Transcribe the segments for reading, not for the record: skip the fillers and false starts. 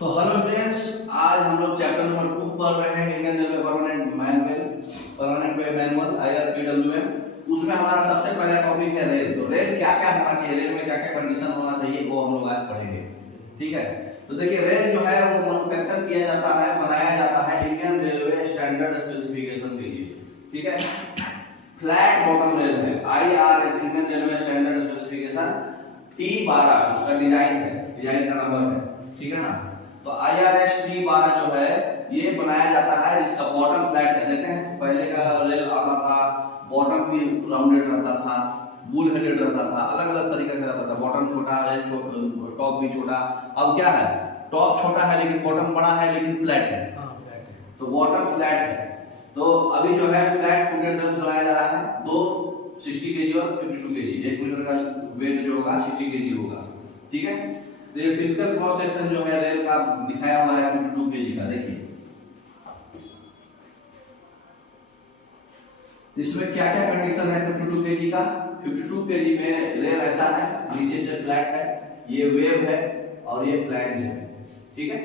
तो hello friends, आज हम लोग चैप्टर नंबर 2 पढ़ रहे हैं इंडियन रेलवे परमानेंट वे मैनुअल IRPWM। उसमें हमारा सबसे पहला टॉपिक है रेल। तो रेल क्या क्या होना चाहिए, रेल में क्या क्या कंडीशन होना चाहिए, वो हम लोग आज पढ़ेंगे। ठीक है, तो देखिए रेल जो है वो मैन्युफैक्चर किया जाता है, बनाया जाता है इंडियन रेलवे स्टैंडर्ड स्पेसिफिकेशन के लिए। ठीक है, फ्लैट बॉटम रेल है, IRS Indian railway standard specification T12 उसका डिजाइन है, डिजाइन का नंबर है। ठीक है ना, तो IRS T12 जो है ये बनाया जाता है जिसका बॉटम फ्लैट है। देखें पहले का रेल आता था, बॉटम भी राउंडेड रहता था, बुल हेडेड रहता था, अलग अलग तरीके का रहता था। बॉटम छोटा है, टॉप भी छोटा। अब क्या है, टॉप छोटा है लेकिन बॉटम बड़ा है, लेकिन फ्लैट है। तो बॉटम फ्लैट है। तो अभी जो है फ्लैट फुटेड रेल्स बनाया जा रहा है, दो 60 kg और 52 kg, 1 मीटर का वेट जो होगा 60 kg होगा। ठीक है, तो ये टिपिकल क्रॉस सेक्शन जो है रेल का दिखाया हुआ है 52 kg का। देखिए इसमें क्या क्या कंडीशन है 52 kg का। 52 kg में रेल ऐसा है, नीचे से फ्लैट है, ये वेव है और ये फ्लैंज है। ठीक है,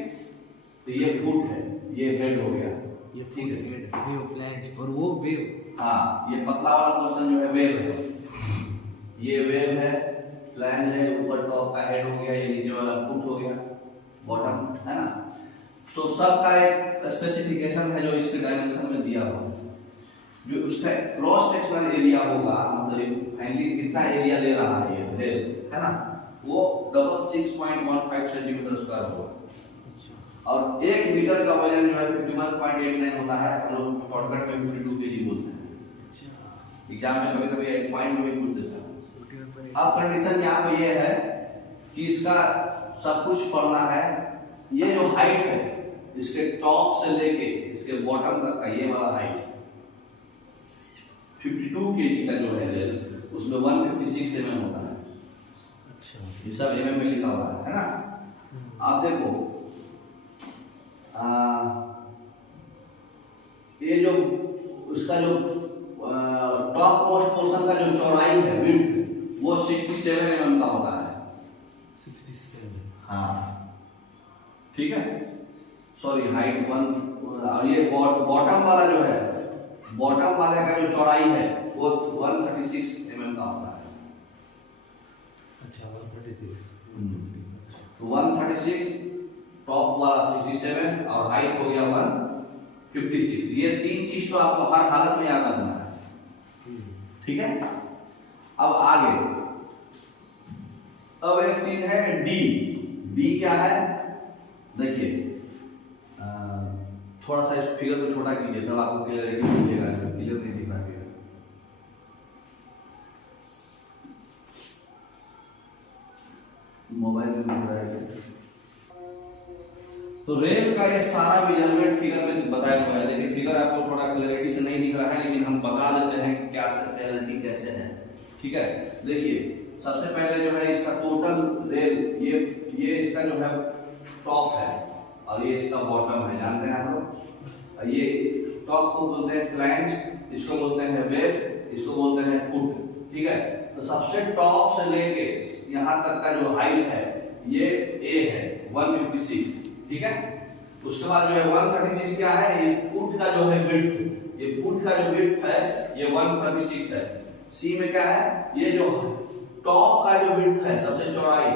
तो ये फुट है, ये हेड हो गया, ये ठीक है, हेड वेव फ्लैंज और वो वेव। हाँ, ये पतला वाला पोर्शन जो है वेव है, ये वेव है, फ्लैंज है, ऊपर टॉप का हेड हो गया, ये नीचे वाला फुट हो गया, बॉटम है ना। तो सबका एक स्पेसिफिकेशन है जो इसके डायमेंशन में दिया हुआ है। जो उसका क्रॉस सेक्शनल एरिया होगा, मतलब फाइनली कितना एरिया ले रहा है ये रेल, है ना, वो 6.15 सेंटीमीटर स्क्वायर होगा। और 1 मीटर का वजन जो है 51.89 होता है, हम लोग शॉर्टकट में 52 kg बोलते हैं। एग्जाम में कभी कभी एक पॉइंट में भी पूछ देता है। अब कंडीशन यहाँ पे ये है कि इसका सब कुछ पढ़ना है। ये जो हाइट है इसके टॉप से लेके इसके बॉटम तक का ये वाला हाइट 52 kg का जो है रेल, उसमें 156 mm होता है। अच्छा, ये सब mm में लिखा हुआ है ना। आप देखो ये जो उसका जो टॉप मोस्ट पोर्शन का जो चौड़ाई है विड्थ, वो 67 mm का होता है। 67। हाँ ठीक है, सॉरी हाइट 1। और ये बॉटम वाला जो है, बॉटम वाले का जो चौड़ाई है वो 136 mm का होता है। अच्छा, 136। तो 136, टॉप वाला 67 और हाइट हो गया 156। ये तीन चीज तो आपको हर हालत में याद रखना है। ठीक है, अब आगे अब एक चीज है डी। डी क्या है, देखिए थोड़ा सा इस फिगर को छोटा कीजिए तब आपको क्लियरिटी मिलेगा। क्लियर नहीं दिख रहा फिगर, मोबाइल में दिख रहा है। तो रेल का ये सारा मेजरमेंट फिगर में बताया हुआ है। देखिए फिगर आपको थोड़ा क्लैरिटी से नहीं दिख रहा है, लेकिन हम बता देते हैं कि क्या क्लैरिटी कैसे है। ठीक है, देखिए सबसे पहले जो है इसका टोटल रेल, ये इसका जो है टॉप है और ये इसका बॉटम है, जानते हैं आप लोग। ये टॉप को बोलते हैं फ्लैंज, इसको बोलते हैं वेव, इसको बोलते हैं फुट। ठीक है, तो सबसे टॉप से लेके यहाँ तक का जो हाइट है ये ए है 156। ठीक है, उसके बाद जो है 136 क्या है, ये फुट का जो है विड्थ, ये फुट का जो विड्थ है ये 136 है। सी में क्या है, ये जो टॉप का जो विड्थ है सबसे चौड़ाई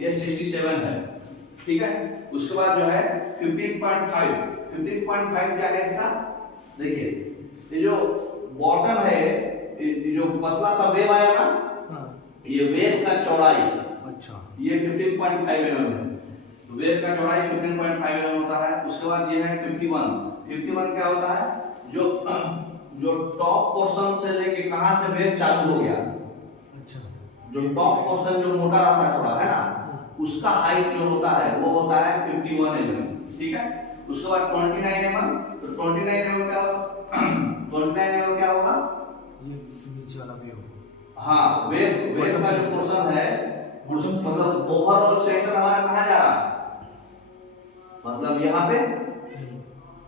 ये 67 है। ठीक है, उसके बाद जो है 15.5 क्या है इसका, देखिए ये जो बॉटम है, ये जो पतला सा वेव आया ना, ये वेव का चौड़ाई, अच्छा, ये 15.5 mm है। वेव का चौड़ाई 15.5 mm होता है। उसके बाद ये है 51 क्या होता है, जो टॉप पोर्शन से लेके कहां से वेव चालू हो गया, अच्छा, जो टॉप पोर्शन जो मोटा रहता है थोड़ा, है ना, उसका हाइट जो होता है वो होता है 51 mm। ठीक है, उसके बाद 29 mm, तो 29 mm क्या होगा 29 mm क्या होगा, ये नीचे वाला वेव। हाँ, वेव का जो पोर्शन है, मतलब ओवरऑल सेंटर हमारा कहां जा रहा है, मतलब यहाँ पे।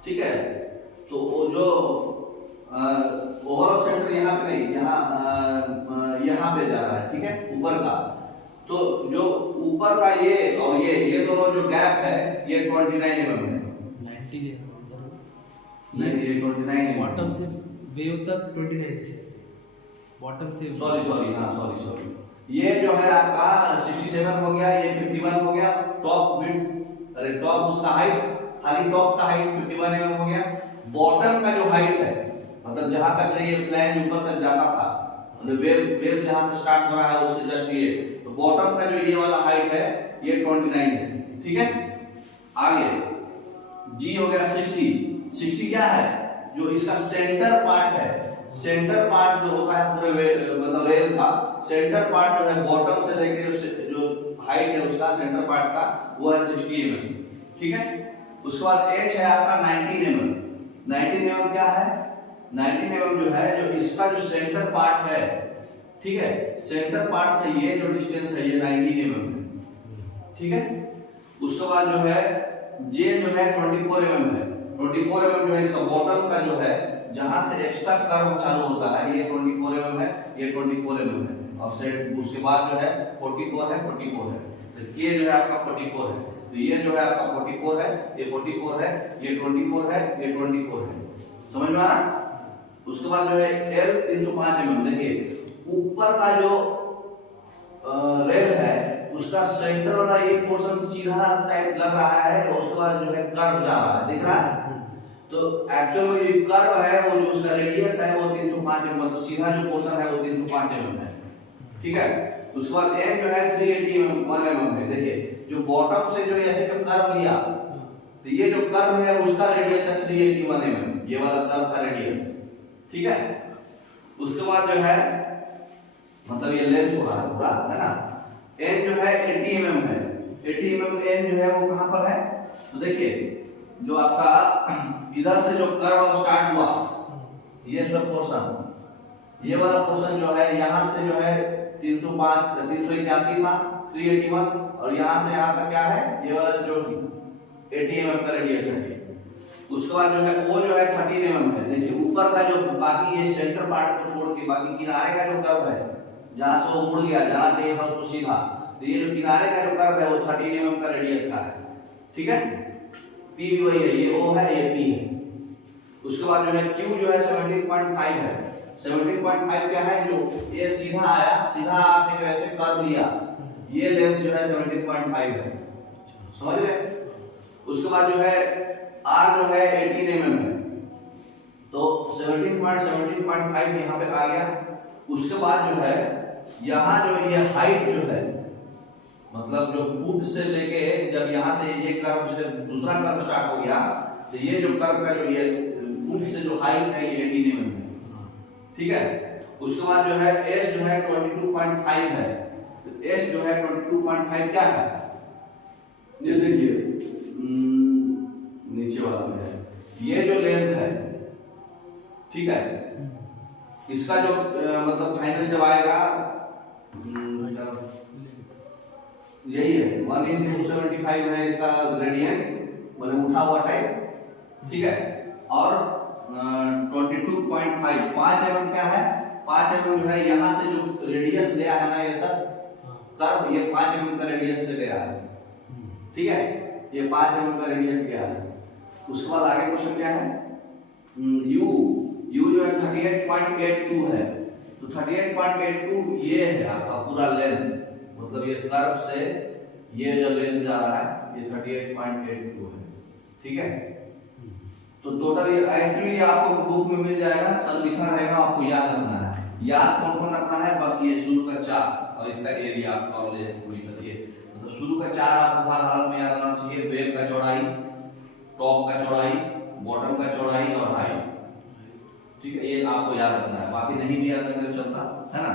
ठीक है, तो वो जो ओवरऑल सेंटर यहाँ पे नहीं, यहाँ पे जा रहा है। ठीक है, ऊपर का, तो जो ऊपर का ये और ये दोनों दोनों जो गैप है ये 29 mm है। 90 है नहीं ये 29 mm। बॉटम से वेव तक 29 है, बॉटम से सॉरी ये जो है आपका 67 हो गया, ये 51 हो गया। टॉप विड्थ, अरे टॉप उसका हाइट, खाली टॉप का हाइट 51 mm हो गया। बॉटम का जो हाइट है, मतलब जहां तक ये प्लेन ऊपर तक जाता था, मतलब वेव जहां से स्टार्ट हो रहा है उससे जस्ट ये, तो बॉटम का जो ये वाला हाइट है ये 29 है। ठीक है, आगे जी हो गया 60 क्या है, जो इसका सेंटर पार्ट है, सेंटर पार्ट जो होता है पूरे मतलब रेल का सेंटर पार्ट जो है बॉटम से लेकर जो हाइट है उसका सेंटर पार्ट का वो है 60 mm। ठीक है, उसके बाद एच है आपका 19 mm। 19 mm क्या है, 19 mm जो है जो इसका जो सेंटर पार्ट है, ठीक है, सेंटर पार्ट से ये जो डिस्टेंस है ये 19 mm है। ठीक है, उसके बाद जो है जे जो है 24 mm है। 24 mm जो है इसका बॉटम का जो है जहां से एक्स्ट्रा कर्व चालू होता है ये 24 mm है, ये 24 mm है। और सेट उसके बाद जो है 44 है, 44 है, तो ये जो है आपका 44 है, तो ये जो है आपका 44 है, ये 44 है, ये 24 है, ये 24 है। समझ में आ रहा? उसके बाद जो है L 305 mm। देखिए ऊपर का जो रेल है उसका सेंटर वाला एक पोर्शन सीधा टाइप लग रहा है, उसके बाद जो है कर्व जा रहा है, दिख रहा है। तो एक्चुअल में जो कर्व है वो जो उसका रेडियस है वो 305 mm, मतलब सीधा जो पोर्शन है वो 305 mm है। ठीक है, उसके बाद एन जो है 380 mm है। देखिए जो बॉटम से जो ऐसे का कर्व लिया, तो ये जो कर्व है उसका रेडियस है 381 mm, ये वाला कर्व का रेडियस। ठीक है, उसके बाद जो है मतलब ये लेंथ हो रहा है पूरा, है ना। एन जो है 80 mm है, 80 mm एन जो है वो कहां पर है, तो देखिए जो आपका इधर से जो कर्व स्टार्ट हुआ ये सब पोर्शन, ये वाला पोर्शन जो है यहाँ से जो है 305 381 था 381, और यहाँ से यहाँ तक क्या है ये वाला जो 80 mm का रेडियस है। उसके बाद जो है वो जो है 13 mm है। देखिए ऊपर का जो बाकी ये सेंटर पार्ट को छोड़ के बाकी किनारे का जो कर्व है जहाँ से वो मुड़ गया, जाना चाहिए था उसको सीधा, तो ये जो किनारे का जो कर्व है वो 13 mm का रेडियस का है। ठीक है, P भी वही है, ये O है ये P है। उसके बाद जो है Q जो है 17.5 है। 17.5 क्या है, जो ये सीधा आया, सीधा आके जो ऐसे कर्व लिया, ये लेंथ जो है 17.5 है। समझ रहे? उसके बाद जो है R जो है 18 mm है, तो 17.5 यहाँ पे आ गया। उसके बाद जो है यहाँ जो ये हाइट जो है, मतलब जो फुट से लेके जब यहाँ से ये कर्व से दूसरा कर्व स्टार्ट हो गया, तो ये जो कर्व का जो ये फुट से जो हाइट है ये 18 mm है। ठीक है, उसके बाद जो है S जो है 22.5 है, तो S जो है 22.5 क्या है, ये देखिए नीचे वाला में है, ये जो लेंथ है, ठीक है, इसका जो मतलब फाइनल जब आएगा यही है 1/275 है इसका ग्रेडियंट, मतलब उठा हुआ टाइप। ठीक है, और 22.5 5 mm क्या है, 5 mm जो है यहाँ से जो रेडियस लिया है ना ये सब कर्व, ये 5 mm का रेडियस से गया है। ठीक है, ये 5 mm का रेडियस गया है। उसके बाद आगे क्वेश्चन क्या है, U जो है 38.82 है, तो 38.82 ये है आपका पूरा लेंथ, मतलब ये कर्व से ये जो लेंथ जा रहा है ये 38.82 है। ठीक है, तो टोटल ये एक्चुअली आपको बुक में मिल जाएगा, सब लिखा रहेगा, आपको याद रखना है। याद कौन कौन रखना है, बस ये शुरू का 4 और इसका एरिया आपका पूरी करिए। मतलब शुरू का 4 आपको हर हाल में याद रहना चाहिए, वेव का चौड़ाई, टॉप का चौड़ाई, बॉटम का चौड़ाई और हाइट। ठीक है, ये आपको याद रखना है, बाकी नहीं भी याद रखना चलता है ना,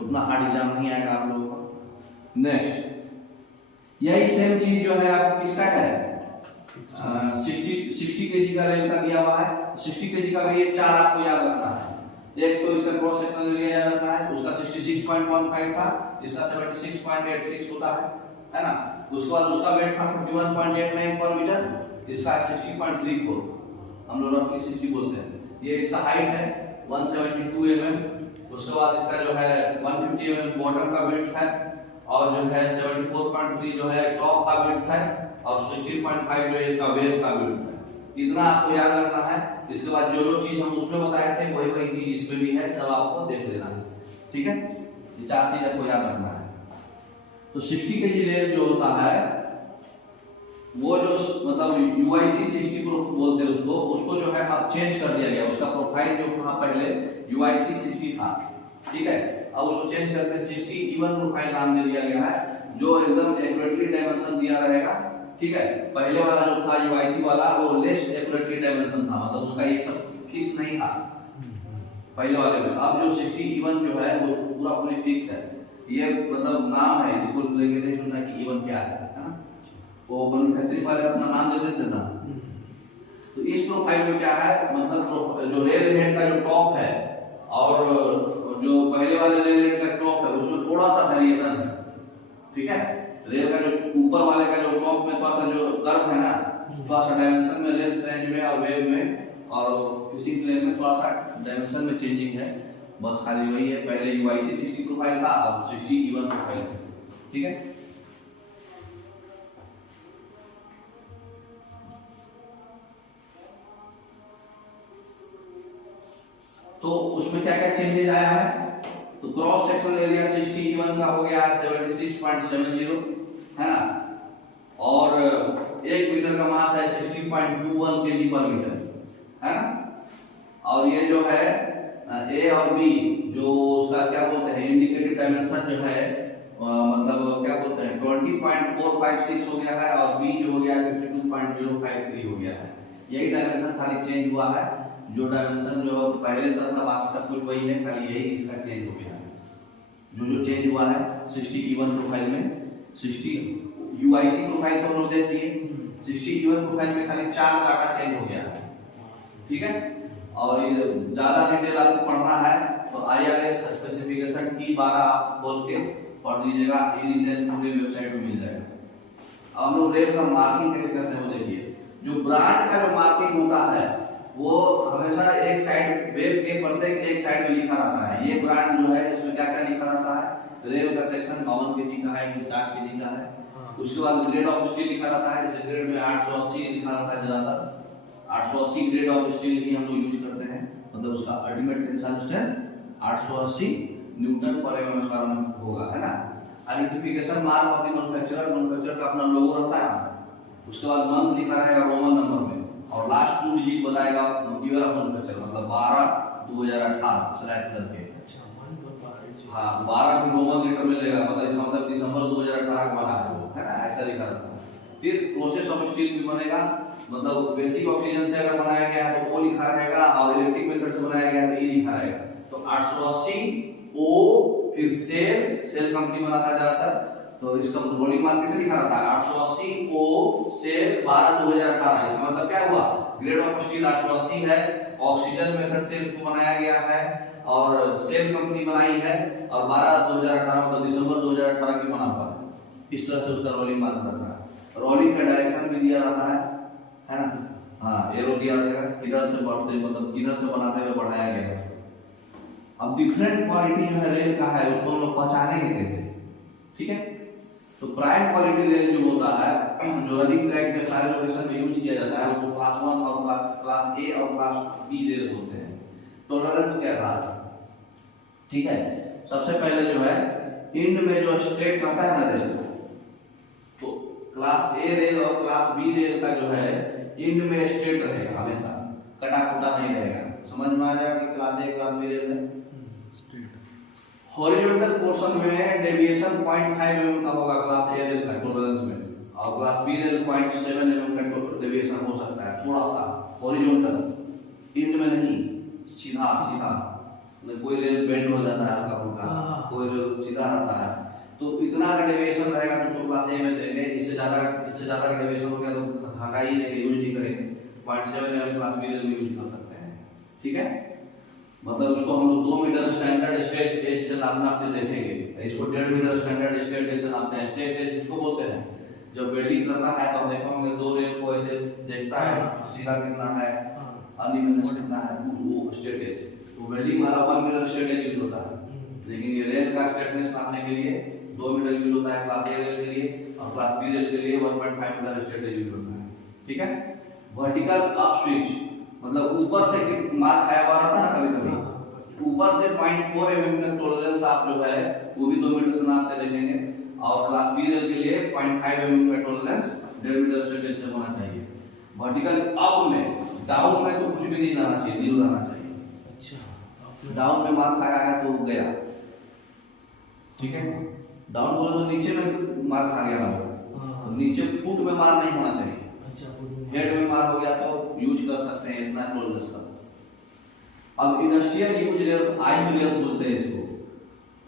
उतना हार्ड एग्जाम नहीं आएगा आप लोगों को। नेक्स्ट यही सेम चीज जो है आपको किसका है, 60 kg का रेल का दिया हुआ है। 60 kg का भी ये 4 आपको याद रखना है। एक तो इसका क्रॉस सेक्शनल एरिया याद रखना है, उसका 66.15 था, इसका 76.86 होता है ना। उसके बाद उसका वेट था 51.89 पर मीटर, इसका 60.34, हम लोग रफली 60 बोलते हैं। ये इसका हाइट है 172 mm। उसके बाद इसका जो है 150 mm बॉटम का वेट है, और जो है 74.3 जो है टॉप का विड्थ है और 16.5 जो है इसका वेव का विड्थ है। इतना आपको याद रखना है। इसके बाद जो जो चीज हम उसमें बताए थे वही वही चीज इसमें भी है, सब आपको देख लेना है। ठीक है, ये चार चीज आपको याद रखना है। तो 60 kg रेल जो होता है वो जो मतलब UIC 60 प्रूफ बोलते हैं उसको जो है अब चेंज कर दिया गया। उसका प्रोफाइल जो था पहले UIC 60 था, ठीक है, अब उसको चेंज करके 60 इवन प्रोफाइल नाम दे दिया गया है, जो एकदम एक्यूरेटली डायमेंशन दिया रहेगा। ठीक है, पहले वाला जो था UIC वाला वो लेस एक्यूरेटली डायमेंशन था, मतलब उसका ये सब फिक्स नहीं था पहले वाले में। अब जो 60 इवन जो है वो पूरा पूरी फिक्स है। ये मतलब नाम है, इसको लेके नहीं सुनना कि इवन क्या है ना, वो मैन्युफैक्चरिंग वाले अपना नाम दे देते ना। तो इस प्रोफाइल में क्या है, मतलब जो रेल हेड का जो टॉप है और जो पहले वाले रेल हेड का टॉप है उसमें थोड़ा सा वेरिएशन है। ठीक है, रेल का जो ऊपर वाले का जो टॉप में थोड़ा सा जो कर्व है ना, थोड़ा सा डायमेंशन में रेल रेंज में और वेव में और फिशिंग प्लेन में थोड़ा सा डायमेंशन में चेंजिंग है, बस खाली वही है। पहले UIC 60 प्रोफाइल था, अब 60 इवन प्रोफाइल है। ठीक है, तो उसमें क्या क्या चेंजेस आया है। तो क्रॉस सेक्शनल एरिया 60 इवन का हो गया 76.70 है ना, और 1 मीटर का मास है 60.21 kg पर मीटर है ना। और ये जो है A और B जो उसका क्या बोलते हैं इंडिकेटेड डायमेंशन जो है मतलब क्या बोलते हैं 20.456 हो गया है और B जो हो गया 52.053 हो गया है। यही डायमेंशन खाली चेंज हुआ है, जो डायमेंशन जो पहले से था बाकी सब कुछ वही है, खाली यही इसका चेंज हो गया है। जो चेंज हुआ है 60 इवन प्रोफाइल में, 60 UIC प्रोफाइल को हम लोग देख लिए, 60 इवन प्रोफाइल में खाली 4 डाटा चेंज हो गया है। ठीक है, और ये ज्यादा डिटेल आपको पढ़ना है तो IRS स्पेसिफिकेशन की 12 आप खोल के पढ़ लीजिएगा, ई-रिसेंट पूरे वेबसाइट में मिल जाएगा। अब हम लोग रेल का मार्किंग कैसे करते हैं वो देखिए। जो ब्रांड का जो मार्किंग होता है वो हमेशा एक साइड वेब के प्रत्येक एक साइड में लिखा रहता है। ये ब्रांड जो है इसमें क्या क्या लिखा रहता है, रेल का सेक्शन 52 kg का है कि 60 kg का है। उसके बाद ग्रेड ऑफ स्टील लिखा रहता है, जैसे ग्रेड में 880 लिखा रहता है, ज्यादा 880 ग्रेड ऑफ स्टील की हम लोग यूज करते हैं, मतलब उसका अल्टीमेट टेंसाइल स्ट्रेंथ 880 न्यूटन पर एमएम स्क्वायर में होगा, है ना। Identification mark of the manufacturer का अपना लोगो रहता है। उसके बाद मंथ लिखा रहेगा रोमन नंबर में और लास्ट 2 डिजिट बताएगा ईयर ऑफ मैन्युफैक्चर, मतलब 12/2018 स्लैश करके। अच्छा, मंथ और 12 हाँ, 12 भी रोमन लीटर में लेगा, मतलब इसका मतलब दिसंबर 2018 का बना है ना, ऐसा लिखा रहता है। फिर प्रोसेस ऑफ स्टील भी बनेगा, मतलब बेसिक ऑक्सीजन से अगर बनाया गया है तो O लिखा रहेगा और इलेक्ट्रिक मेथड से बनाया गया है तो E लिखा रहेगा। तो 880 O फिर सेल कंपनी बनाता है ज्यादातर, तो इसका रोलिंग मार्क कैसे लिखा रहता है 880 O सेल 12/2018। इसका मतलब क्या हुआ, ग्रेड ऑफ स्टील 880 है, ऑक्सीजन मेथड से उसको बनाया गया है और सेल कंपनी बनाई है और 12/2018 मतलब दिसंबर 2018 की बना हुआ है। इस तरह से उसका रोलिंग मार्क रहता है। रोलिंग का डायरेक्शन भी दिया रहता है ना। हाँ, एरो दिया रहेगा किधर से बढ़ते, मतलब किधर से बनाते हुए बढ़ाया गया है। अब डिफरेंट क्वालिटी जो है रेल का है उसको हम लोग पहचानेंगे कैसे। ठीक है, तो प्राइम क्वालिटी रेल जो होता है, जो रनिंग ट्रैक में सारे लोकेशन में यूज किया जाता है, उसको क्लास 1 और क्लास A और क्लास B रेल होते हैं। टॉलरेंस के आधार पर। ठीक है, सबसे पहले जो है इंड में जो स्ट्रेट रहता है ना रेल, तो क्लास A रेल और क्लास B रेल का जो है इंड में स्ट्रेट रहेगा, हमेशा कटा कुटा नहीं रहेगा। समझ में आ जाएगा कि class A class B rail है। हॉरिजॉन्टल पोर्शन में डेविएशन 0.5 mm का होगा क्लास A रेल का टॉलरेंस में, और क्लास B रेल 0.7 mm का डेविएशन हो सकता है, थोड़ा सा हॉरिजॉन्टल, इंड में नहीं, सीधा सीधा। कोई रेल बेंड हो जाता है हल्का फुल्का, कोई रेल सीधा रहता है, तो इतना का डेविएशन रहेगा तो उसको क्लास A में देंगे। इससे ज्यादा का डेविएशन हो गया तो हटा ही देंगे, यूज नहीं करेंगे। 0.7 mm क्लास B रेल में यूज कर सकते हैं। ठीक है, मतलब उसको हम लोग 2 मीटर स्टैंडर्ड स्ट्रेट एज से नापते देखेंगे, इसको 1.5 मीटर स्टैंडर्ड स्ट्रेट एज से नापते हैं। स्ट्रेट एज किसको बोलते हैं, जब वेल्डिंग करता है तो हम देखेंगे 2 रेल को ऐसे देखता है, सीधा कितना है, अनइवननेस कितना है, वो स्ट्रेट एज। तो वेल्डिंग वाला 1 मीटर स्ट्रेट एज यूज होता है, लेकिन ये रेल का स्ट्रेटनेस नापने के लिए 2 मीटर यूज होता है क्लास ए रेल के लिए, और क्लास बी रेल के लिए 1.5 मीटर स्ट्रेट रेल यूज होता है। ठीक है। वर्टिकल अप स्विच मतलब ऊपर से मार खाया हुआ रहता है ना कभी कभी, ऊपर से 0.4 mm का टॉलरेंस आप जो है वो भी 2 मीटर से नापते देखेंगे, और क्लास बी रेल के लिए 0.5 mm का टॉलरेंस 1.5 मीटर स्ट्रेट से होना चाहिए। वर्टिकल अप में, डाउन में तो कुछ भी नहीं रहना चाहिए, नील रहना चाहिए। अच्छा, डाउन में मार खाया है तो गया। ठीक है। डाउन बोले तो नीचे में मार खा गया ना, तो नीचे फुट में मार नहीं होना चाहिए। हेड में मार हो गया तो यूज कर सकते हैं इतना टॉलरेंस का। अब industrial use rails, IU rails बोलते हैं इसको।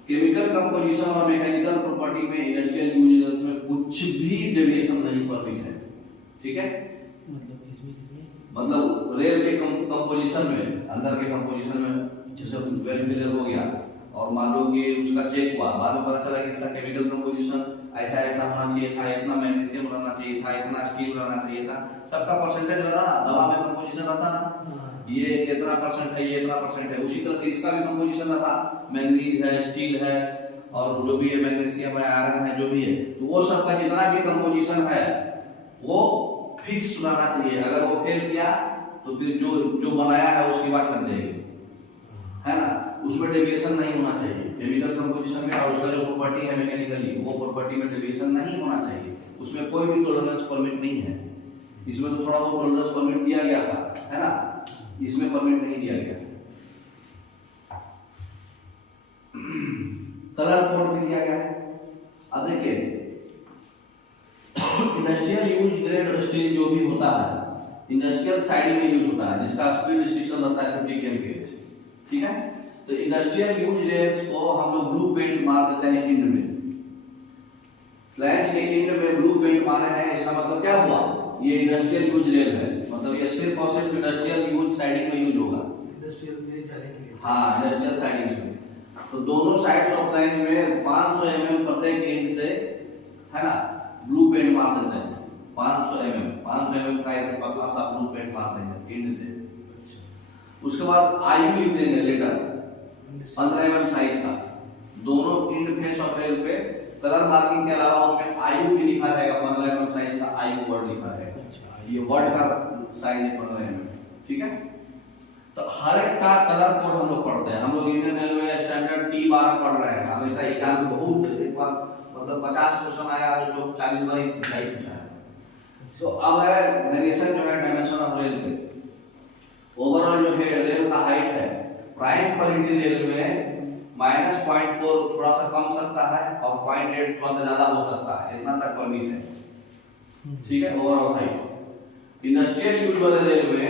केमिकल कंपोजिशन और मैकेनिकल प्रॉपर्टी में इंडस्ट्रियल यूज रेल्स में कुछ भी डेविएशन नहीं परमिट है। ठीक है। मतलब रेल के कंपोजिशन में, अंदर के कंपोजिशन में जैसे वेल फिलर हो गया और मान लो कि उसका चेक हुआ, बाद में पता चला कि इसका केमिकल कंपोजिशन ऐसा ऐसा होना चाहिए था, इतना मैग्नीशियम रहना चाहिए था, इतना स्टील रहना चाहिए था, सबका परसेंटेज रहता ना, दवा में कंपोजिशन रहता ना, ये इतना परसेंट है, ये इतना परसेंट है, उसी तरह से इसका भी कंपोजिशन रहता, मैग्नीज है, स्टील है, और जो भी है मैग्नीशियम है, आयरन है, जो भी है, तो वो सबका जितना भी कंपोजिशन है वो फिक्स रहना चाहिए। अगर वो फेल किया तो फिर जो बनाया है उसकी बात लग जाएगी, है ना, उसमें डेविएशन नहीं होना चाहिए केमिकल कंपोजिशन में, और उसका जो प्रॉपर्टी है मैकेनिकली वो प्रॉपर्टी में डेविएशन नहीं होना चाहिए, उसमें कोई भी टॉलरेंस परमिट नहीं है। इसमें तो थोड़ा बहुत टॉलरेंस परमिट दिया गया था, है ना, इसमें परमिट नहीं दिया गया। कलर कोड भी दिया गया है। अब देखिए इंडस्ट्रियल यूज ग्रेड स्टील जो भी होता है इंडस्ट्रियल साइड में यूज होता है, जिसका स्पीड रिस्ट्रिक्शन रहता है 50 km। ठीक है। तो इंडस्ट्रियल यूज रेल्स को हम लोग ब्लू पेंट मार देते हैं इंड में, फ्लैंज के इंड में ब्लू पेंट मारे हैं, इसका मतलब क्या हुआ, ये इंडस्ट्रियल यूज रेल है, मतलब ये सिर्फ और सिर्फ इंडस्ट्रियल यूज साइडिंग में यूज होगा। हाँ, इंडस्ट्रियल साइडिंग में। तो दोनों साइड्स ऑफ लाइन में 500 mm प्रत्येक एंड से, है ना, ब्लू पेंट मार देते हैं। 500 mm का ऐसे पतला सा ब्लू पेंट मार देंगे एंड से। उसके बाद आयु लिख देंगे लेटर 15 mm साइज का, दोनों एंड फेस ऑफ रेल पे कलर मार्किंग के अलावा उसमें आयु भी लिखा रहेगा, 15 mm साइज का आयु वर्ड लिखा रहेगा। ये वर्ड का साइज है 15 mm। ठीक है। तो हर एक का कलर कोड हम लोग पढ़ते हैं। हम लोग इंडियन रेलवे स्टैंडर्ड T12 पढ़ रहे हैं हमेशा एग्जाम में, बहुत एक बार मतलब 50 क्वेश्चन आया और उसको 40 बार ही पूछा है। तो अब है वेरिएशन जो है डायमेंशन ऑफ रेल पे। ओवरऑल जो है रेल का हाइट है, प्राइम क्वालिटी रेल में -0.4 थोड़ा सा कम सकता है और 0.8 थोड़ा सा ज्यादा हो सकता है, इतना तक परमिट है। ठीक है। ओवरऑल हाइट इंडस्ट्रियल यूज वाले रेल में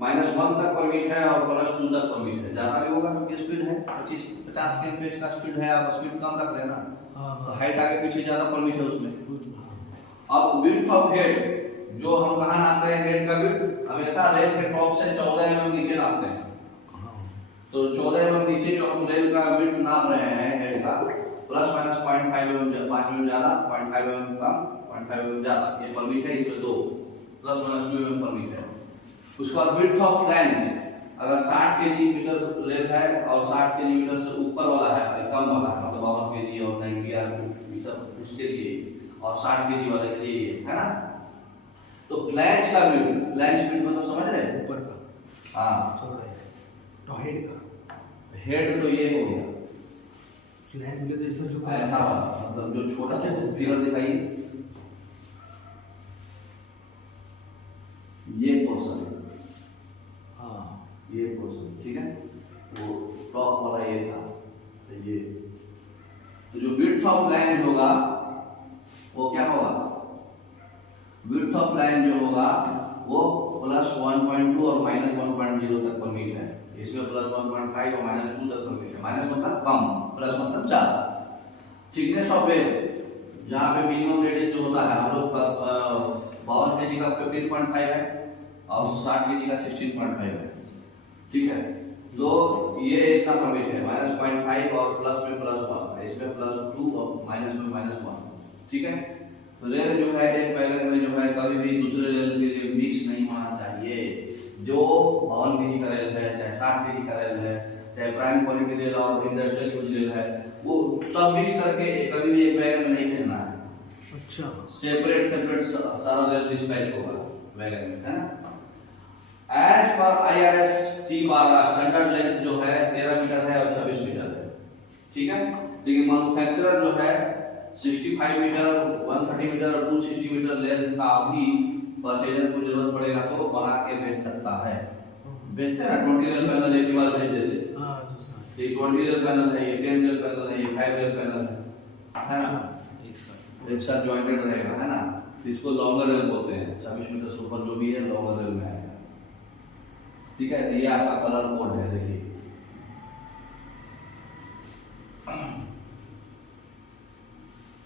-1 तक परमिट है और +2 तक परमिट है। ज्यादा भी होगा तो स्पीड है 25-50 km का स्पीड है, आप स्पीड कम रख लेना, तो हाइट आगे पीछे ज्यादा परमिट है उसमें। अब विड्थ ऑफ हेड, जो हम कहां नापते हैं हेड का विड्थ, हमेशा रेल के टॉप से 14 mm नीचे नापते हैं। तो 14 mm नीचे जो हम रेल का विड्थ नाप रहे हैं हेड का, ±0.5 mm, 5 mm ज्यादा, 0.5 mm कम, 0.5 mm ज्यादा, ये परमिट है। इसमें 2 +-2 mm परमिट है। उसके बाद विड्थ ऑफ फ्लैंज, अगर 60 km रेल है और 60 km से ऊपर वाला है, कम वाला है, मतलब 52 kg और 90 सब उसके लिए, और 60 kg वाले के लिए, है ना। तो फ्लैंज का विड्थ, फ्लैंज विड्थ मतलब समझ रहे हैं, ऊपर का, हाँ, तो हेड का, हेड तो ये हो गया, फ्लैंज में तो जो ऐसा मतलब जो छोटा फिगर दिखाइए, ये पोर्शन है, हाँ, ये पोर्शन। ठीक है। वो टॉप वाला ये था, तो ये, तो जो विड्थ ऑफ फ्लैंज होगा वो क्या होगा, विड्थ ऑफ लाइन जो होगा वो +1.2 और -1.0 तक परमिट है। इसमें +1.5 और -2 तक परमिट है। माइनस मतलब कम, प्लस मतलब ज्यादा। थिकनेस ऑफ रेल, जहाँ पे मिनिमम रेडियस जो होता है, हम लोग 52 kg का 15.5 है और 60 kg का 16.5 है। ठीक है। तो ये इतना परमिट है, -0.5 और प्लस में +1, इसमें +2 और माइनस में -1। ठीक है। रेल जो है एक पैकेट में जो है कभी भी दूसरे रेल के लिए मिक्स नहीं होना चाहिए। जो 52 kg का रेल है, चाहे 60 kg का रेल है, चाहे प्राइम क्वालिटी रेल और इंडस्ट्रियल यूज रेल है, वो सब मिक्स करके कभी भी एक वैगन में नहीं भेजना है। अच्छा, सेपरेट सारा रेल डिस्पैच होगा वैगन में, है ना। As per IRS T12 standard length जो है 13 मीटर है और 26 मीटर है, ठीक है। लेकिन मैन्युफैक्चरर जो है 65 मीटर, 130 मीटर और 260 मीटर लेंथ का भी परचेजर को जरूरत पड़ेगा तो बना के भेज सकता है। भेजते हैं 20 रेल पैनल एक ही बार भेज देते। हाँ जी सर, ये 20 रेल पैनल है, ये 10 रेल पैनल है, ये 5 रेल पैनल है ना। एक साथ जॉइंटेड रहेगा, है ना। इसको लॉन्गर रेल बोलते हैं, 26 मीटर से ऊपर जो भी है लॉन्गर रेल में आएगा, ठीक है। ये आपका कलर कोड है, देखिए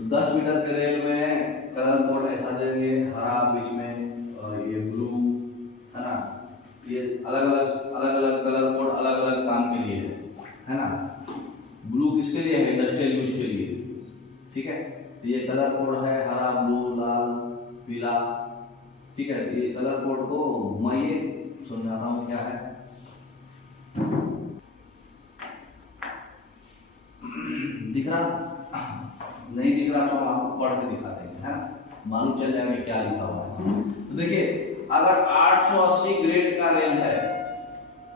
10 मीटर के रेल में कलर कोड ऐसा देंगे, हरा बीच में और ये ब्लू, है ना। ये अलग अलग कलर कोड अलग अलग काम के लिए है ना। ब्लू किसके लिए है? इंडस्ट्रियल यूज के लिए, ठीक है। तो ये कलर कोड है हरा, ब्लू, लाल, पीला, ठीक है। ये कलर कोड को घुमाइए, समझाता हूँ क्या है। दिख रहा? नहीं दिख रहा तो हम आपको पढ़ के दिखा देंगे, है ना, मालूम चल जाएगा क्या लिखा हुआ है। तो देखिए, अगर 880 ग्रेड का रेल है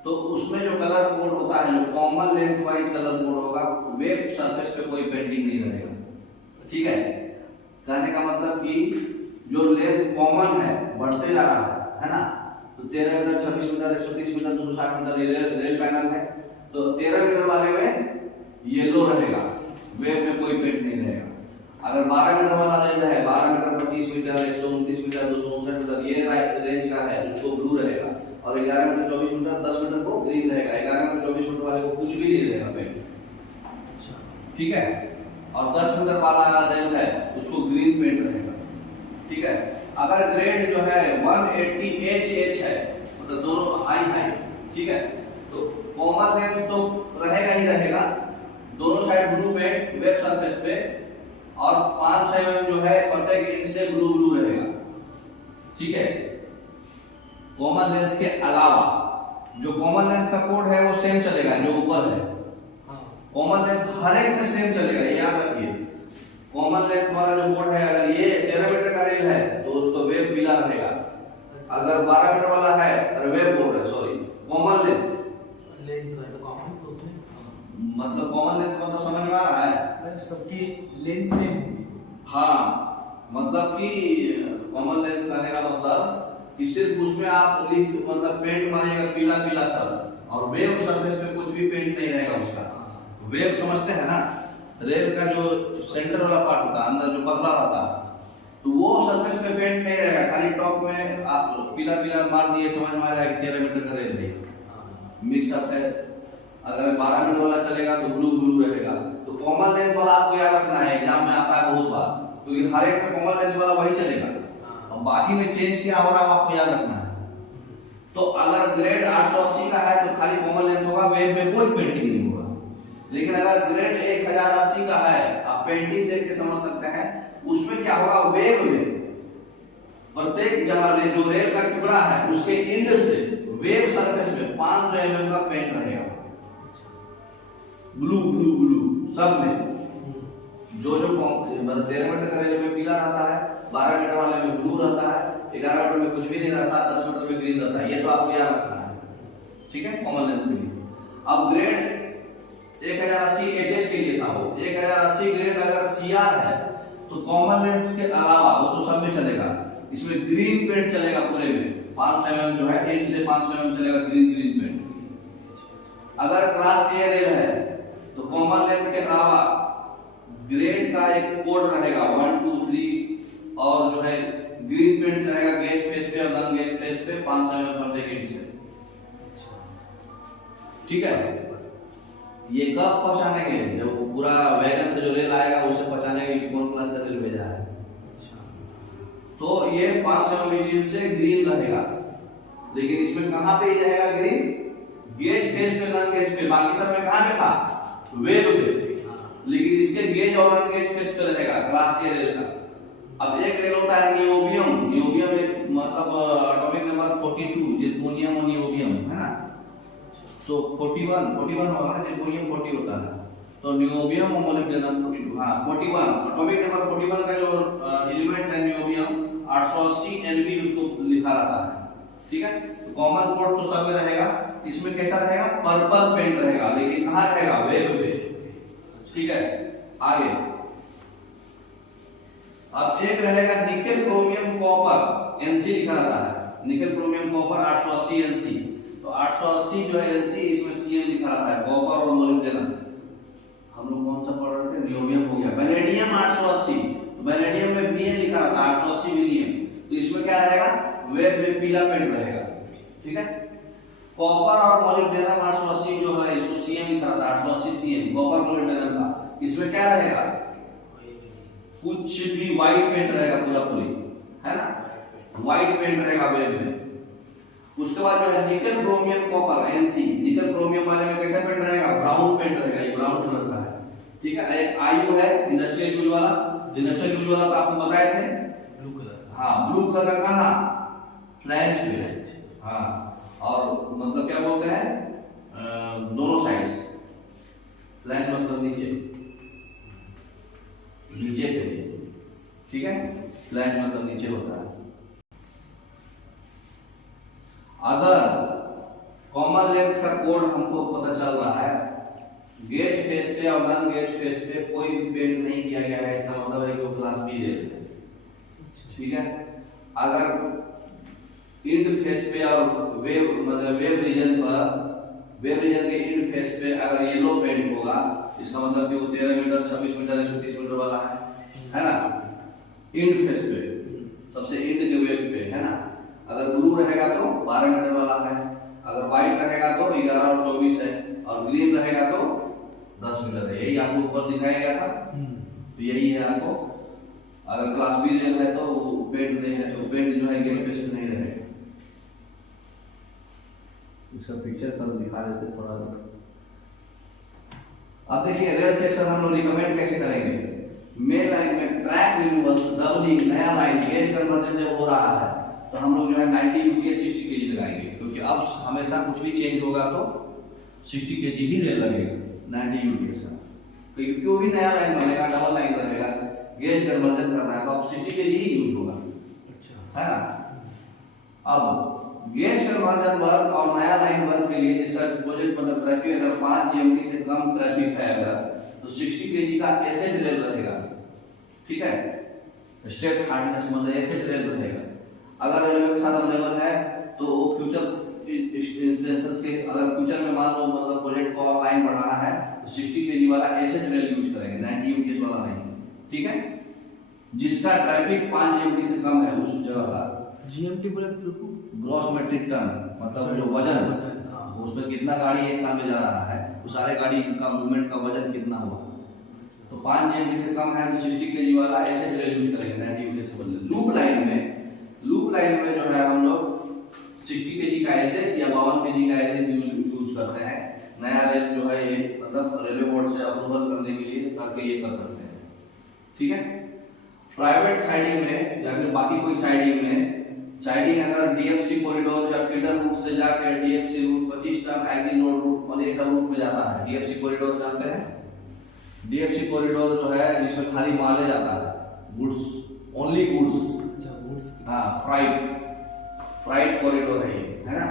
तो उसमें जो कलर कोड होता है, जो common length wise colour code होगा, वेब सरफेस पे कोई पेंटिंग नहीं रहेगा, ठीक है। कहने का मतलब कि जो लेंथ कॉमन है बढ़ते जा रहा है ना। तो 13 metre, 26 metre, 130 metre, 260 metre rail panel है, तो 13 मीटर वाले में येलो रहेगा, वेब में कोई पेंट नहीं रहेगा। अगर 12 मीटर वाला रेंज है, 12 मीटर, 25 मीटर, 129 मीटर, 259 मीटर, ये रेंज का है, उसको ब्लू रहेगा। और 11 मीटर, 24 मीटर, 10 मीटर को ग्रीन रहेगा। 11 मीटर, 24 मीटर वाले को कुछ भी नहीं रहेगा पेंट, ठीक है। और 10 मीटर वाला रेंज है, उसको ग्रीन पेंट रहेगा, ठीक है। अगर ग्रेड जो है 180 HH है, मतलब दोनों हाई, ठीक है, तो कॉमन लेंथ तो रहेगा ही रहेगा, दोनों side blue paint web surface पे, और 500 mm जो है प्रत्येक इंच से ब्लू रहेगा, ठीक है। कॉमन लेंथ के अलावा जो कॉमन लेंथ का कोड है वो सेम चलेगा, जो ऊपर है कॉमन लेंथ हर एक में सेम चलेगा, ये याद रखिए। कॉमन लेंथ वाला जो कोड है, अगर ये 13 मीटर का रेल है तो उसको वेब पीला रहेगा। अगर 12 मीटर वाला है, अरे वेब बोल रहे, सॉरी, कॉमन लेंथ मतलब कॉमन लेंथ मतलब समझ में आ रहा है? सबकी लेंथ सेम होगी। हाँ, मतलब कि कॉमन लेंथ करने का मतलब कि सिर्फ उसमें आप लिख मतलब पेंट मारेगा पीला सब, और वेब सरफेस पे कुछ भी पेंट नहीं रहेगा उसका। वेब समझते हैं ना, रेल का जो सेंटर वाला पार्ट होता है, अंदर जो पतला रहता है, तो वो सरफेस पे पेंट नहीं रहेगा, खाली टॉप में आप पीला मार दिए, समझ में आ जाएगा 13 मीटर का रेल है, मिक्सअप है। अगर 12 मीटर वाला चलेगा तो ब्लू रहेगा। तो कॉमन लेंथ वाला आपको याद रखना है, एग्जाम में आता है बहुत बार, क्योंकि तो हर एक में कॉमन लेंथ वाला वही चलेगा, और बाकी में चेंज क्या हो रहा है आपको याद रखना है। तो अगर ग्रेड 880 का है तो खाली कॉमन लेंथ होगा, वेब में कोई पेंटिंग नहीं होगा। लेकिन अगर ग्रेड 1080 का है, आप पेंटिंग देख के समझ सकते हैं, उसमें क्या होगा, वेब में प्रत्येक जगह जो रेल का टुकड़ा है उसके एंड से वेब सरफेस में 500 mm का पेंट रहेगा, ब्लू सब में। जो मतलब 13 मीटर का रेल में पीला रहता है, 12 मीटर वाले में ब्लू रहता है, 11 मीटर में कुछ भी नहीं रहता, 10 मीटर में ग्रीन रहता है। ये तो आपको याद रखना है, ठीक है, कॉमन लेंथ के लिए। अब ग्रेड 1080 HH के लिए था, वो 1080 ग्रेड अगर CR है तो कॉमन लेंथ के अलावा वो तो सब में चलेगा, इसमें ग्रीन पेंट चलेगा पूरे में, 500 mm जो है, एंड से 500 mm चलेगा ग्रीन पेंट। अगर क्लास A रेल है तो कॉमन लेंथ के अलावा ग्रेड का एक कोड रहेगा 1 2 3, और जो है ग्रीन पेंट रहेगा गेज फेस पे और नन गेज फेस पे 500 mm प्रत्येक इंच से, ठीक है। ये कब पहचानेंगे, जब पूरा वैगन से जो रेल आएगा उसे पहचानेंगे कि कौन क्लास का रेल भेजा है। तो ये 500 mm से ग्रीन रहेगा, लेकिन इसमें कहां पे रहेगा ग्रीन, गेज फेस पे नन गेज पे, बाकी सब में कहां पे था, वेब पे, लेकिन इसके गेज और नन गेज फेस पे रहेगा क्लास A रेल का। अब एक रेल होता है नियोबियम एक मतलब एटॉमिक नंबर 42, जिर्कोनियम और नियोबियम, है ना। तो 41 होगा ना, जिर्कोनियम 40 होता है, तो नियोबियम और मोलिब्डेनम 42। हाँ 41, टॉपिक नंबर 41 का जो एलिमेंट है नियोबियम 880 Nb उसको लिखा रहता है, ठीक है। तो कॉमन कोड तो सब में रहेगा, इसमें कैसा रहेगा, पर्पल पेंट रहेगा, लेकिन कहाँ रहेगा, वेब पे, ठीक है। आगे अब एक रहेगा निकेल क्रोमियम कॉपर Nc लिखा रहता है, निकेल क्रोमियम कॉपर 880 Nc, तो 880 जो है Nc, इसमें Cm लिखा रहता है, कॉपर और मोलिब्डेनम। हम लोग कौन सा पढ़ रहे थे, नियोबियम हो गया। वेनेडियम 880, तो वेनेडियम में Vn लिखा रहता है 880 विलियम, तो इसमें क्या रहेगा, वेब में पीला पेंट रहेगा, ठीक है। कॉपर और मोलिब्डेनम 880 जो है इसको Cm लिखा रहता है 880 Cm, कॉपर मोलिब्डेनम का, इसमें क्या रहेगा, कुछ भी व्हाइट पेंट रहेगा, पूरा पूरी है ना, व्हाइट पेंट रहेगा वेब में। उसके बाद जो है nickel chromium copper Nc, nickel chromium वाले में कैसा पेंट रहेगा, ब्राउन पेंट रहेगा, ये ब्राउन कलर का है, ठीक है। एक आयु है इंडस्ट्रियल यूज वाला, इंडस्ट्रियल यूज वाला तो आपको बताए थे, ब्लू कलर, हाँ ब्लू कलर का, कहाँ, फ्लैंज पे, हाँ, और मतलब क्या बोलते हैं, दोनों साइड, फ्लैंज मतलब नीचे पे, ठीक है, फ्लैंज मतलब नीचे होता है। अगर कॉमन लेंथ का कोड हमको पता चल रहा है, गेज फेस पे और नॉन गेज फेस पे कोई भी पेंट नहीं किया गया है, इसका मतलब है कि वो क्लास बी रेल है, ठीक है। अगर इंड फेस पे और वेव मतलब वेव रीजन पर, वेव रीजन के इंड फेस पे अगर येलो पेंट होगा, इसका मतलब कि वो 13 मीटर 26 मीटर 130 मीटर वाला है ना, इंड फेस पे, सबसे इंड के वेव पे, है ना। अगर ब्लू रहेगा तो 12 मीटर वाला है, अगर व्हाइट रहेगा तो 11 और 24 है, और ग्रीन रहेगा तो 10 मीटर है, यही आपको ऊपर दिखाया गया था, तो यही है आपको। अगर क्लास बी रेल है तो पेंट नहीं है, तो पेंट जो है गेम पे नहीं रहेगा। इसका पिक्चर कल दिखा देते थोड़ा। अब देखिए रेल सेक्शन हम लोग रिकमेंड कैसे करेंगे, मेन लाइन में ट्रैक रिमूवल, डबलिंग, नया लाइन, गेज कन्वर्जन जब हो रहा है तो हम लोग जो है 90 यूपीएस 60 केजी लगाएंगे, क्योंकि अब हमेशा कुछ भी चेंज होगा तो 60 केजी ही रेल लगेगा 90 यूपीएस का, क्योंकि क्यों भी नया लाइन बनेगा, डबल लाइन रहेगा, गेज कन्वर्जन करना है तो अब 60 केजी ही यूज होगा, अच्छा है ना। अब गेज कन्वर्जन वर्क और नया लाइन वर्क के लिए जैसा प्रोजेक्ट मतलब ट्रैफिक अगर 5 जीएमटी से कम ट्रैफिक है अगर, तो 60 केजी का एसएच रेल रहेगा, ठीक है, स्टेट हार्डनेस मतलब एसएच रेल रहेगा। अगर रेलवे के साथ अवेलेबल है तो वो फ्यूचर इंटेंशंस के, अगर फ्यूचर में मान लो मतलब प्रोजेक्ट को और लाइन बढ़ाना है तो 60 केजी वाला एसएच रेल यूज करेंगे, 90 यूपीएस वाला नहीं, ठीक है। जिसका ट्रैफिक 5 जीएमटी से कम है उस जगह का, जीएमटी बोले तो ग्रॉस मेट्रिक टन मतलब जो वजन, उसमें कितना गाड़ी एक साथ में जा रहा है, उस सारे गाड़ी का मूवमेंट का वजन कितना हुआ, तो 5 जीएमटी से कम है तो 60 केजी वाला एसएच रेल यूज करेंगे 90 यूपीएस से बदले। लूप लाइन में जो है हम लोग 60 केजी का एसएच या 52 केजी का एसएच यूज करते हैं। नया रेल जो है ये मतलब रेलवे बोर्ड से अप्रूवल करने के लिए करके ये कर सकते हैं, ठीक है। प्राइवेट साइडिंग में या फिर बाकी कोई साइडिंग में, साइडिंग अगर डीएफसी कॉरिडोर या फीडर रूट से जाकर DFC route 25 ton agri road route और ये सब रूट में जाता है। डीएफसी कॉरिडोर जानते हैं, डीएफसी कॉरिडोर जो है जिसमें खाली माले जाता है, गुड्स, ओनली गुड्स, हाँ फ्राइट कॉरिडोर है ये, है ना।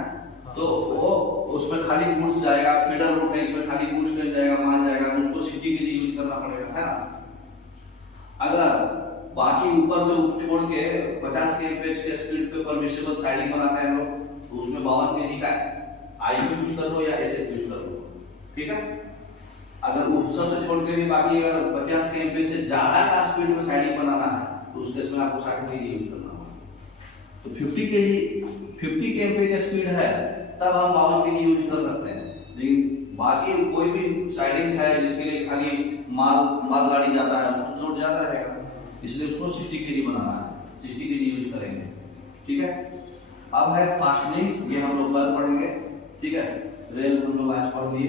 तो वो उसमें खाली गुड्स जाएगा, फीडर रूट है इसमें खाली गुड्स नहीं जाएगा, माल जाएगा, उसको 60 के लिए यूज करना पड़ेगा, है ना। अगर बाकी ऊपर से छोड़ के 50 kmph के स्पीड पे परमिसिबल साइडिंग बनाते हैं लोग, तो उसमें 52 केजी का आईबी यूज कर लो या एसएच यूज कर लो, ठीक है। अगर ऊपर से छोड़ के भी बाकी अगर 50 kmph से ज्यादा का स्पीड में साइडिंग बनाना है तो उस केस में आपको 60 केजी यूज करना होगा। तो 50 kmph स्पीड है तब हम 52 केजी यूज कर सकते हैं, लेकिन बाकी कोई भी साइडिंग्स है जिसके लिए खाली माल गाड़ी जाता है उसको लोड ज्यादा रहेगा, इसलिए उसको 60 केजी बनाना है, 60 केजी यूज करेंगे, ठीक है। अब है फास्टनिंग्स, ये हम लोग कल पढ़ेंगे, ठीक है। रेल हम लोग आज पढ़ दिए,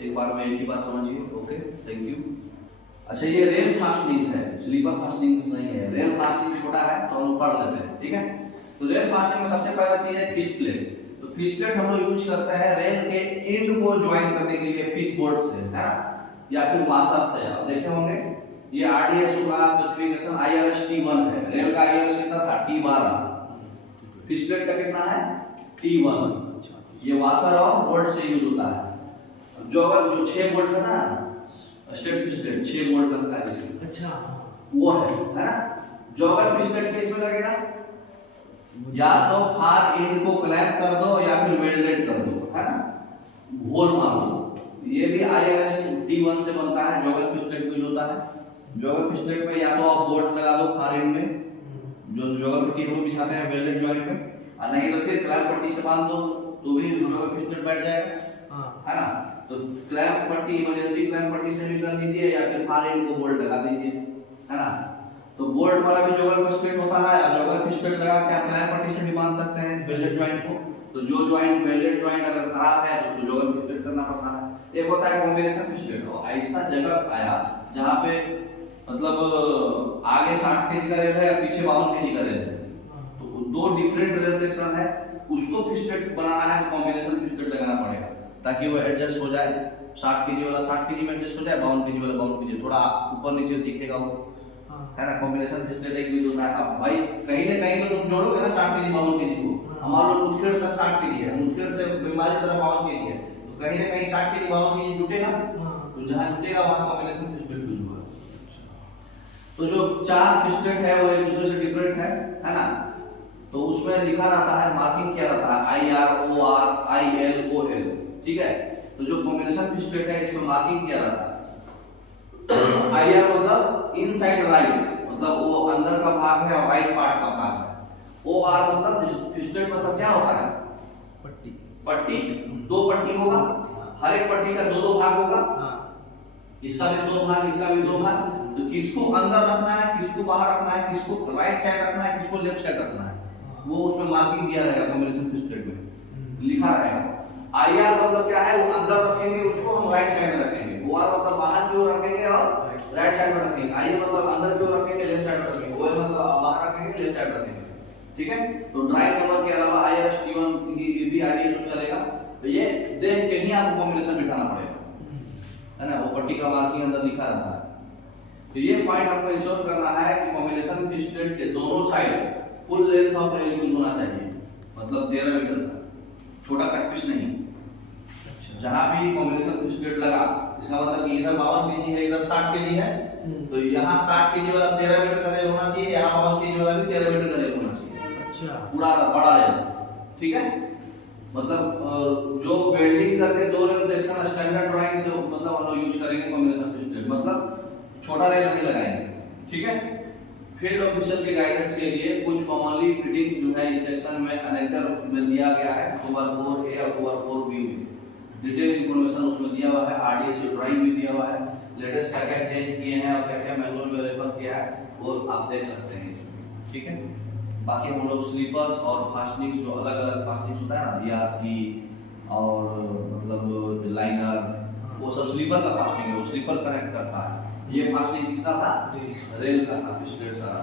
एक बार में एक ही बात समझिए, ओके थैंक यू। अच्छा ये रेल फास्टनिंग्स है, स्लीपर फास्टनिंग्स नहीं है, रेल फास्टनिंग छोटा है तो हम लोग पढ़ लेते हैं, ठीक है। तो रेल फास्टनिंग में सबसे पहला चीज है फिश प्लेट। तो फिशप्लेट हम लोग यूज करते हैं रेल के एंड को ज्वाइन करने के लिए फिश बोर्ड से, है ना, या फिर वाशर से। आप देखे होंगे ये आरडीएस का स्पेसिफिकेशन IRS T1 है। रेल का IRS कितना था? T12। फिशप्लेट का कितना है? T1। ये वाशर और बोल्ट से यूज होता है। जो 6 बोल्ट था ना स्ट्रेट फिशप्लेट 6 बोल्ट लगता है इसमें, अच्छा वो है ना। जॉगर फिशप्लेट के इसमें लगेगा, या तो फार एंड को क्लैंप कर दो या फिर वेल्डेड कर दो, है ना, घोल मार दो। ये भी IRS T1 से बनता है। जॉगर फिशप्लेट यूज होता है। जॉगर फिशप्लेट में या तो आप बोल्ट लगा दो फार एंड में, जो जॉगर पट्टी को बिछाते हैं वेल्डेड जॉइंट में, और नहीं तो फिर क्लैंप पट्टी से बांध दो तो भी जॉगर फिशप्लेट बैठ जाएगा, है ना। तो क्लैंप पट्टी इमरजेंसी क्लैंप पट्टी से भी कर दीजिए या फिर फार एंड को बोल्ट लगा दीजिए, है ना। तो बोल्ट वाला भी जॉगर फिशप्लेट होता है, और जॉगर फिशप्लेट लगा के आप क्लैंप पट्टी से भी बांध सकते हैं वेल्डेड जॉइंट को। तो जो जॉइंट वेल्डेड जॉइंट अगर खराब है तो उसको जॉगर फिशप्लेट करना पड़ता है। एक होता है कॉम्बिनेशन फिशप्लेट, और ऐसा जगह आया जहां पे मतलब आगे 60 केजी का रेल है और पीछे 52 केजी का रेल है, तो दो डिफरेंट रेल सेक्शन है, उसको फिशप्लेट बनाना है तो कॉम्बिनेशन फिशप्लेट लगाना पड़ेगा ताकि वो एडजस्ट हो जाए। 60 केजी वाला 60 केजी में एडजस्ट हो जाए, 52 केजी वाला 52 केजी, थोड़ा ऊपर नीचे दिखेगा वो, है ना। कॉम्बिनेशन फिशप्लेट एक यूज होता है। अब भाई कहीं ना कहीं तो तुम जोड़ोगे ना 60 केजी 52 केजी को, हमारा मुठभेड़ तक 60 केजी है, मुठभेड़ से बीमारी तरफ 52 केजी है, तो कहीं ना कहीं 60 केजी 52 केजी जुटेगा, तो जहां जुटेगा वहां कॉम्बिनेशन फिशप्लेट यूज होगा। तो जो 4 फिशप्लेट है वो एक दूसरे से डिफरेंट है ना। तो उसमें लिखा रहता है, मार्किंग किया रहता है IR OR IL OL, ठीक है। तो जो कॉम्बिनेशन फिशप्लेट है इसमें मार्किंग किया रहता है। IR मतलब इनसाइड राइट, मतलब वो अंदर का भाग है और राइट पार्ट का भाग है। OR मतलब फिशप्लेट मतलब क्या होता है? पट्टी 2 पट्टी होगा, हर एक पट्टी का 2 भाग होगा, इसका भी 2 भाग, इसका भी 2 भाग। तो किसको अंदर रखना है, किसको बाहर रखना है, किसको राइट साइड रखना है, किसको लेफ्ट साइड रखना है, वो उसमें मार्किंग दिया रहेगा कॉम्बिनेशन फिशप्लेट में लिखा रहेगा। IR मतलब क्या है? वो अंदर रखेंगे उसको, हम राइट साइड में रखेंगे। OR मतलब बाहर की ओर रखेंगे और राइट साइड में रखेंगे। IL मतलब अंदर की ओर रखेंगे, लेफ्ट साइड में रखेंगे। OL मतलब बाहर रखेंगे, लेफ्ट साइड रखेंगे, ठीक है। तो ड्राइंग नंबर के अलावा IRS T1 की भी आईडीएस चलेगा। तो ये देख के ही आपको कॉम्बिनेशन बिठाना पड़ेगा, है ना। वो पट्टी का मार्किंग अंदर लिखा रहता है। तो ये पॉइंट आपको इंश्योर करना है कि कॉम्बिनेशन फिशप्लेट के दोनों side full length of rail use होना चाहिए, मतलब 13 मीटर का, छोटा कट पीस नहीं। जहां भी कॉम्बिनेशन फिशप्लेट लगा, इसका मतलब कि इधर 52 केजी है, इधर 60 केजी है, तो यहाँ 60 केजी वाला 13 मीटर का रेल होना चाहिए, यहाँ 52 केजी वाला भी 13 मीटर का रेल होना चाहिए। अच्छा, पूरा बड़ा रेल, ठीक है। मतलब जो वेल्डिंग करके 2 रेल सेक्शन स्टैंडर्ड ड्राइंग से मतलब हम लोग यूज करेंगे कॉम्बिनेशन फिशप्लेट, मतलब छोटा रेल नहीं लगाएंगे, ठीक है। फील्ड ऑफिसर के गाइडेंस के लिए कुछ कॉमनली फिटिंग जो है इस सेक्शन में अनेक्टर में दिया गया है, अक्टूबर 4A और अक्टूबर 4B में डिटेल इंफॉर्मेशन उसमें दिया हुआ है। RDS ड्राइंग भी दिया हुआ है, लेटेस्ट क्या क्या चेंज किए हैं और क्या क्या मैनुअल में रेफर किया है वो आप देख सकते हैं इसमें, ठीक है। बाकी हम लोग स्लीपर्स और फास्टनिंग्स जो अलग अलग फास्टनिंग्स होता है ना, यासी और मतलब लाइनर, वो सब स्लीपर का फास्टनिंग है, वो स्लीपर कनेक्ट करता है। ये फास्टनिंग किसका था? रेल का था, फिशप्लेट सारा।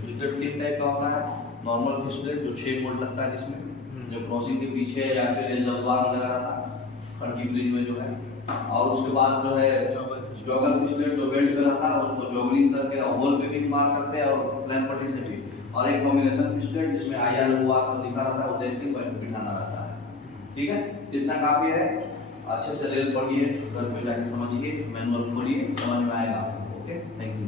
फिशप्लेट किस टाइप का होता है? नॉर्मल फिशप्लेट जो 6 बोल्ट लगता है, जिसमें जो क्रॉसिंग के पीछे या फिर जलवार लगा रहता है फर्जी ब्रिज में जो है, और उसके बाद जो है जॉगर फिशप्लेट जो बेल्ट पे रहता है उसको जॉगलिंग करके होल पे भी मार सकते हैं और प्लेन पट्टी से भी, और एक कॉम्बिनेशन फिशप्लेट जिसमें IR OR लिखा रहता है, वो देख के बिठाना रहता है, ठीक है। इतना काफी है। अच्छे से रेल पढ़िए, घर पे जाके समझिए, मैनुअल खोलिए, समझ में आएगा आपको। Okay, thank you.